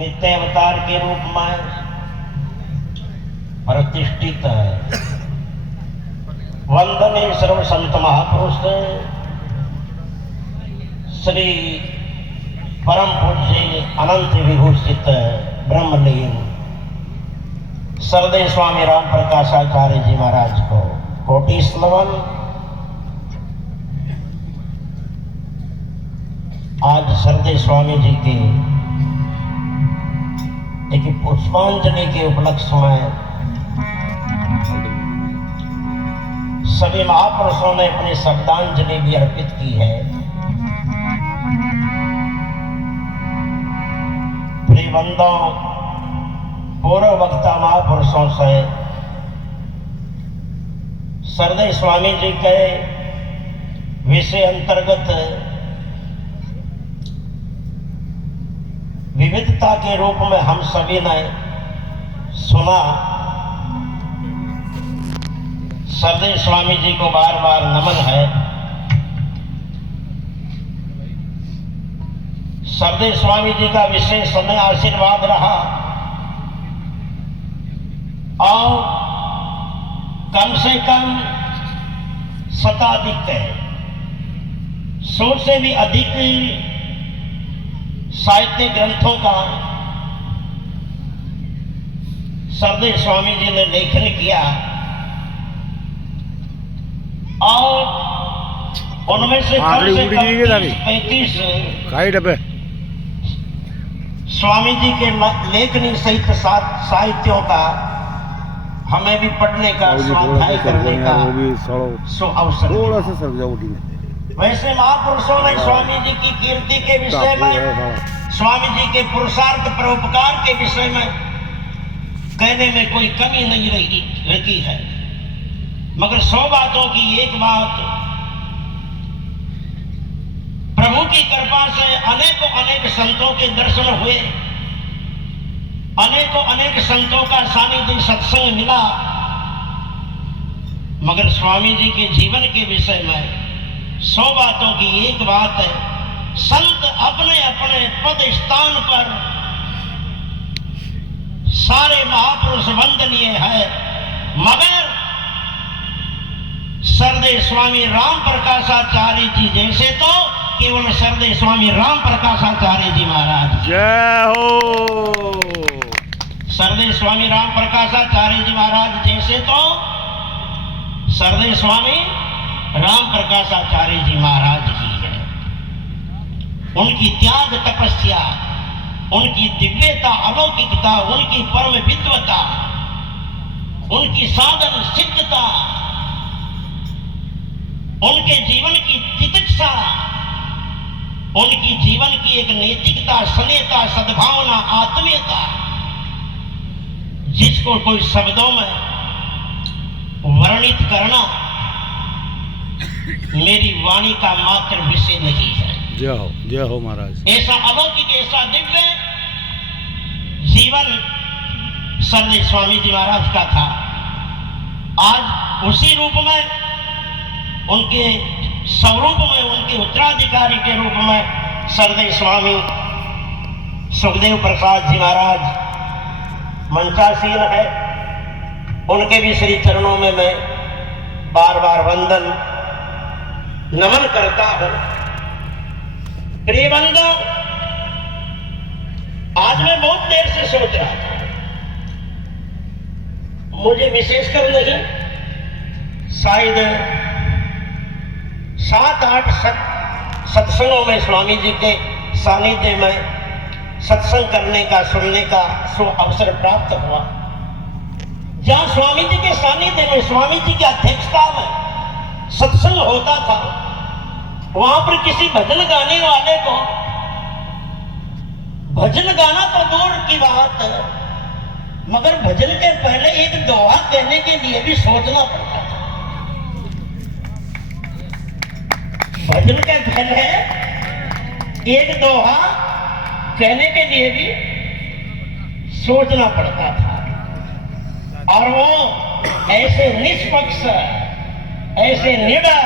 नित्य अवतार के रूप में प्रतिष्ठित है। वंदनीय सर्व संत महापुरुष श्री परम पूज्य अनंत विभूषित ब्रह्मलीन सरदेव स्वामी राम प्रकाशाचार्य जी महाराज को कोटि स्मरण। आज सरदेव स्वामी जी के एक पुष्पांजलि के उपलक्ष्य में सभी महापुरुषों ने अपनी श्रद्धांजलि भी अर्पित की है। प्रियबंधों, पूर्व वक्ता महापुरुषों से सरदेव स्वामी जी के विषय अंतर्गत विविधता के रूप में हम सभी ने सुना। सरदेव स्वामी जी को बार बार नमन है। सरदेव स्वामी जी का विशेष समय आशीर्वाद रहा और कम से कम शताधिक 100 से भी अधिक साहित्य ग्रंथों का सरदेव स्वामी जी ने लेखन किया और उनमें से कम से कम 35 स्वामी जी के लेखनी सहित साहित्यों का हमें भी पढ़ने का, स्वाध्याय करने का अवसर। वैसे महापुरुषों ने स्वामी जी की कीर्ति के विषय में, स्वामी जी के पुरुषार्थ परोपकार के विषय में कहने में कोई कमी नहीं रखी है। मगर 100 बातों की एक बात, प्रभु की कृपा से अनेकों अनेक संतों के दर्शन हुए, अनेकों अनेक संतों का सानिध्य सत्संग मिला, मगर स्वामी जी के जीवन के विषय में 100 बातों की एक बात है, संत अपने अपने पद स्थान पर सारे महापुरुष वंदनीय है, मगर सरदेव स्वामी राम प्रकाशाचार्य जी जैसे तो केवल सरदेव स्वामी राम प्रकाशाचार्य जी महाराज। जय हो। सरदेव स्वामी राम प्रकाशाचार्य जी महाराज जैसे तो सरदेव स्वामी राम प्रकाशाचार्य जी महाराज ही है। उनकी त्याग तपस्या, उनकी दिव्यता, अलौकिकता, उनकी परम विद्वता, उनकी साधन सिद्धता, उनके जीवन की तितिक्षा, उनकी जीवन की एक नैतिकता, स्नेहता, सद्भावना, आत्मीयता, जिसको कोई शब्दों में वर्णित करना मेरी वाणी का मात्र विषय नहीं है। जय हो महाराज। ऐसा अलौकिक, ऐसा दिव्य जीवन सरदेव स्वामी जी महाराज का था। आज उसी रूप में, उनके स्वरूप में, उनके उत्तराधिकारी के रूप में सरदेव स्वामी सुखदेव प्रसाद जी महाराज मंचासीन है। उनके भी श्री चरणों में मैं बार बार वंदन नमन करता हूं। प्रिय बंधुओं, आज मैं बहुत देर से सोच रहा था, मुझे विशेषकर नहीं, शायद 7-8 सत्संगों में स्वामी जी के सानिध्य में सत्संग करने का, सुनने का अवसर प्राप्त हुआ, जहां स्वामी जी के सानिध्य में, स्वामी जी की अध्यक्षता में सत्संग होता था। वहां पर किसी भजन गाने वाले को भजन गाना तो दूर की बात है, मगर भजन के पहले एक दोहा कहने के लिए भी सोचना पड़ता था। भजन के पहले एक दोहा कहने के लिए भी सोचना पड़ता था, और वो ऐसे निष्पक्ष, ऐसे निडर,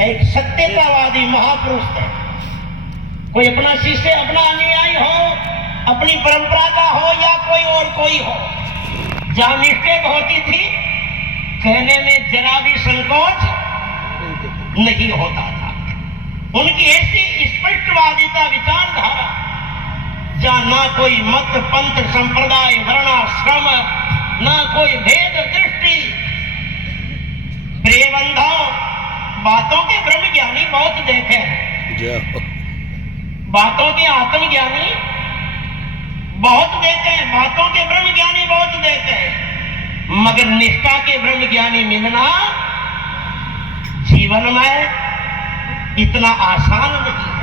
एक सत्यतावादी महापुरुष थे। कोई अपना शिष्य, अपना अनुयायी हो कोई हो, जहां मिस्टेक होती थी कहने में जरा भी संकोच नहीं होता था। उनकी ऐसी स्पष्टवादिता विचारधारा, जहां ना कोई मत पंथ संप्रदाय वर्णाश्रम, ना कोई भेद दृष्टि। प्रिय बंधुओं, बातों के ब्रह्म ज्ञानी बहुत देखे हैं, जय हो। बातों के आत्मज्ञानी बहुत देखे हैं, बातों के ब्रह्म ज्ञानी बहुत देखे हैं, मगर निष्ठा के ब्रह्म ज्ञानी मिलना जीवन में इतना आसान नहीं है।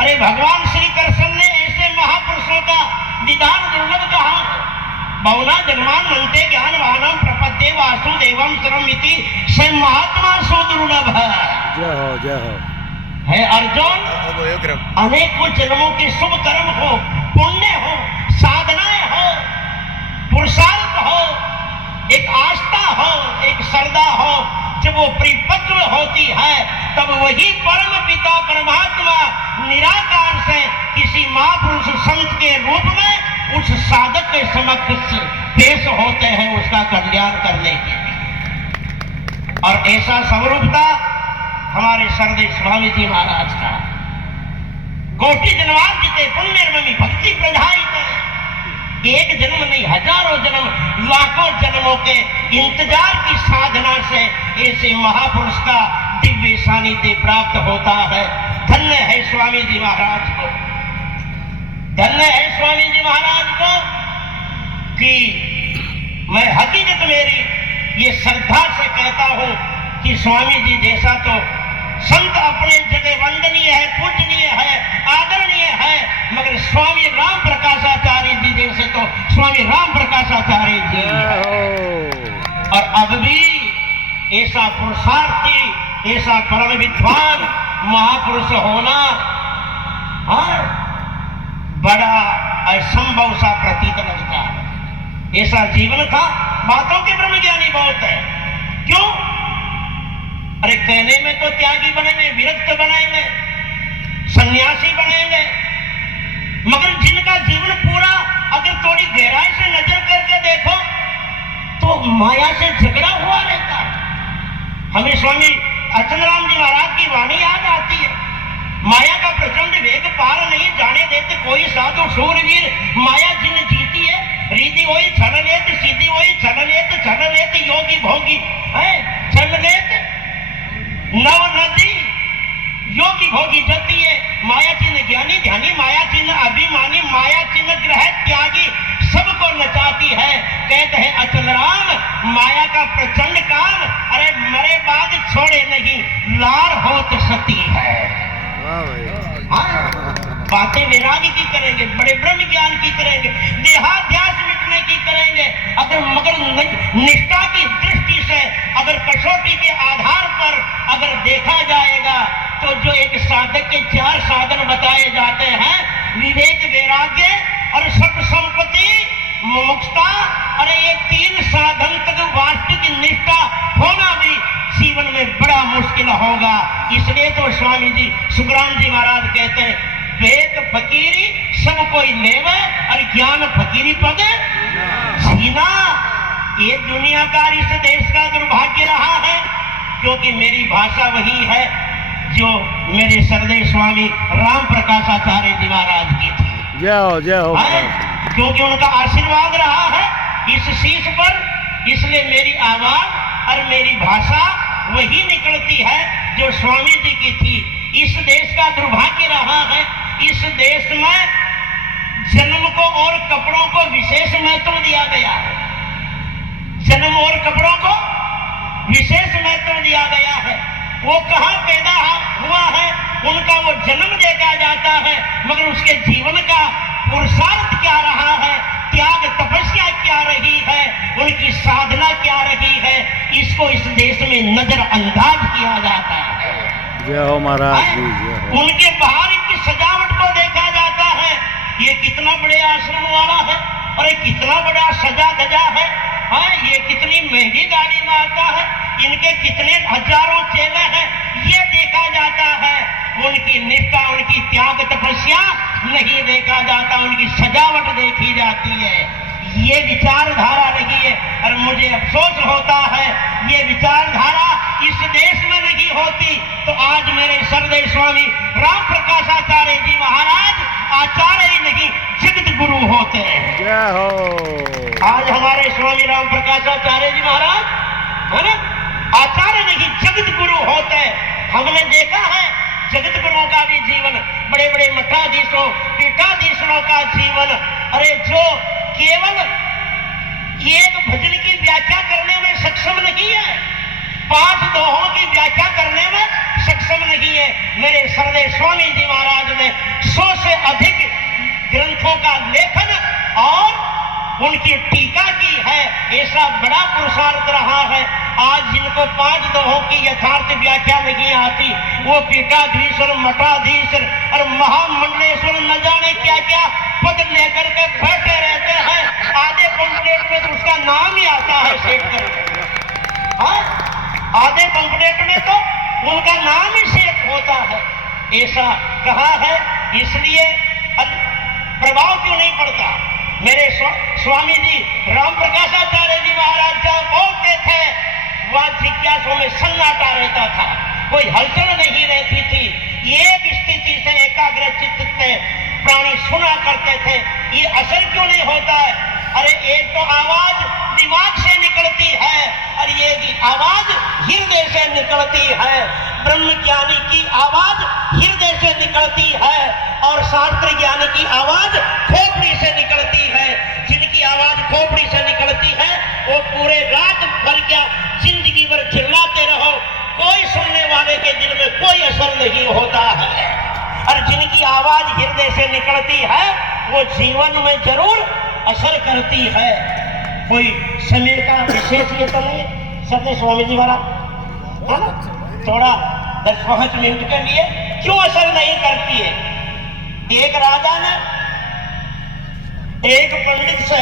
अरे भगवान श्री कृष्ण ने ऐसे महापुरुषों का दीदार दुर्लभ कहा, बहुना जन्मान मनते ज्ञान वानम प्रपद्ये वासुदेवम सर्वमिति से महात्मा सुदुर्लभ है। जय हो, जय हो। है अर्जुन, अनेकों जन्मों के शुभ कर्म हो, पुण्य हो, साधनाएं हो, पुरुषार्थ हो, एक आस्था हो, एक श्रद्धा हो, जब वो परिपक्व होती है तब वही परम पिता परमात्मा निराकार से किसी महापुरुष संत के रूप में उस साधक के समक्ष पेश होते हैं उसका कल्याण करने के लिए। और ऐसा स्वरूपता हमारे सरदेव स्वामी जी महाराज का। कोटि जन्मार्जिते पुण्यर्मणि भक्ति प्रधायिते, एक जन्म नहीं हजारों जन्म लाखों जन्मों के इंतजार की साधना से ऐसे महापुरुष का दिव्य सानिध्य प्राप्त होता है। धन्य है स्वामी जी महाराज को, धन्य है स्वामी जी महाराज को कि मैं हकीकत मेरी ये श्रद्धा से कहता हूं कि स्वामी जी जैसा तो संत अपने जगह वंदनीय है, पूजनीय है, आदरणीय है, मगर स्वामी राम प्रकाशाचार्य जी जैसे तो स्वामी राम प्रकाशाचार्य जी है। और अब भी ऐसा पुरुषार्थी, ऐसा परम विद्वान महापुरुष होना बड़ा असंभव सा प्रतीत लगता है। ऐसा जीवन था। बातों के ब्रह्म ज्ञानी बहुत है, क्यों? अरे कहने में तो त्यागी बनेंगे, विरक्त बनेंगे, सन्यासी बनेंगे, मगर जिनका जीवन पूरा अगर थोड़ी गहराई से नजर करके देखो तो माया से झगड़ा हुआ रहता है। हमें स्वामी अचलराम जी महाराज की वाणी याद आती है, माया का प्रचंड वेग पार नहीं जाने देते कोई साधु शूरवीर, माया जिन जीती है, रीति वही छल लेत, सीधी वही छल लेत, योगी भोगी है छल लेत, नव नदी योगी भोगी जती है, माया चिन्ह ज्ञानी ध्यानी, माया चिन्ह अभिमानी, माया चिन्ह ग्रह त्यागी, सबको नचाती है। कहते हैं अचलराम माया का प्रचंड काम, अरे मरे बाद छोड़े नहीं, लार होत सती है। बातें वैराग्य की करेंगे, बड़े ब्रह्म ज्ञान की करेंगे, देहाध्यास मिटने की करेंगे, अगर मगर निष्ठा की दृष्टि से अगर कसौटी के आधार पर अगर देखा जाएगा तो जो एक साधक के 4 साधन बताए जाते हैं, विवेक वैराग्य और सत संपत्ति मुमुक्षुता, अरे ये 3 साधन तक वास्तविक निष्ठा होना भी जीवन में बड़ा मुश्किल होगा। इसलिए तो स्वामी जी सुखराम जी महाराज कहते हैं, वेद फकीरी सब कोई लेवे और ज्ञान फकीरी पद जीना। ये दुनिया का इस देश का दुर्भाग्य रहा है, क्योंकि मेरी भाषा वही है जो मेरे सरदेव स्वामी राम प्रकाशाचार्य जी महाराज की थी। जय हो, जय हो। क्योंकि उनका आशीर्वाद रहा है इस शीश पर, इसलिए मेरी आवाज और मेरी भाषा वही निकलती है जो स्वामी जी की थी। इस देश का दुर्भाग्य रहा है, इस देश में जन्म को और कपड़ों को विशेष महत्व दिया गया है, जन्म और कपड़ों को विशेष महत्व दिया गया है। वो कहाँ पैदा हुआ है, उनका वो जन्म देखा जाता है, मगर उसके जीवन का पुरुषार्थ क्या रहा है, त्याग तपस्या क्या रही है, उनकी साधना क्या रही है, इसको इस देश में नजरअंदाज किया जाता है। जय हो महाराज जी, जय हो। उनके बाहर की सजावट को देखा जाता है, ये कितना बड़े आश्रम वाला है, और कितना बड़ा सजा धजा है, ये कितनी महंगी गाड़ी में आता है, इनके कितने हजारों चेले हैं, ये देखा जाता है। उनकी निष्ठा, उनकी त्याग तपस्या नहीं देखा जाता, उनकी सजावट देखी जाती है। ये विचारधारा रही है और मुझे अफसोस होता है ये विचारधारा इस देश में नहीं होती तो आज मेरे सरदेव स्वामी राम प्रकाशाचार्य जी महाराज आचार्य ही नहीं जगत गुरु होते हैं। जय हो। आज हमारे स्वामी राम प्रकाशाचार्य जी महाराज है ना आचार्य नहीं जगत गुरु होते हैं। हमने देखा है जगत गुरुओं का भी जीवन, बड़े बड़े मठाधीशों पीठाधीशों का जीवन, अरे जो केवल एक भजन की व्याख्या करने में सक्षम नहीं है, 5 दोहों की व्याख्या करने में सक्षम नहीं है। मेरे सरदेव स्वामी जी महाराज ने 100 से अधिक ग्रंथों का लेखन और उनकी टीका की है। ऐसा बड़ा पुरुषार्थ रहा है। आज जिनको 5 दोहों की यथार्थ व्याख्या नहीं आती वो पीठाधीश्वर मठाधीश्वर और महामंडलेश्वर न जाने क्या क्या पद लेकर के बैठे रहते हैं। आधे पंपलेट में तो उसका नाम ही आता है सेट करके, आधे पंपलेट में तो उनका नाम ही सेट होता है। ऐसा कहा है, इसलिए प्रभाव क्यों नहीं पड़ता। मेरे स्वामी जी राम प्रकाशाचार्य जी महाराज जब बोलते थे वहां जिज्ञासों में सन्नाटा रहता था, कोई हलचल नहीं रहती थी। एक स्थिति से एकाग्र चित्त से प्राणी सुना करते थे। ये असर क्यों नहीं होता है। अरे एक तो आवाज दिमाग से निकलती है और ये आवाज हृदय से निकलती है। ब्रह्म ज्ञानी की आवाज हृदय से निकलती है और शास्त्र ज्ञानी की आवाज खोपड़ी से निकलती है। जिनकी आवाज खोपड़ी से निकलती है वो पूरे रात भर क्या जिंदगी भर चिल्लाते रहो, कोई सुनने वाले के दिल में कोई असर नहीं होता है। और जिनकी आवाज हृदय से निकलती है वो जीवन में जरूर असर करती है। कोई समय का विशेष ये तो नहीं है। सत्य स्वामी जी महाराज है ना, थोड़ा 10-5 मिनट के लिए क्यों असर नहीं करती है। एक राजा ने एक पंडित से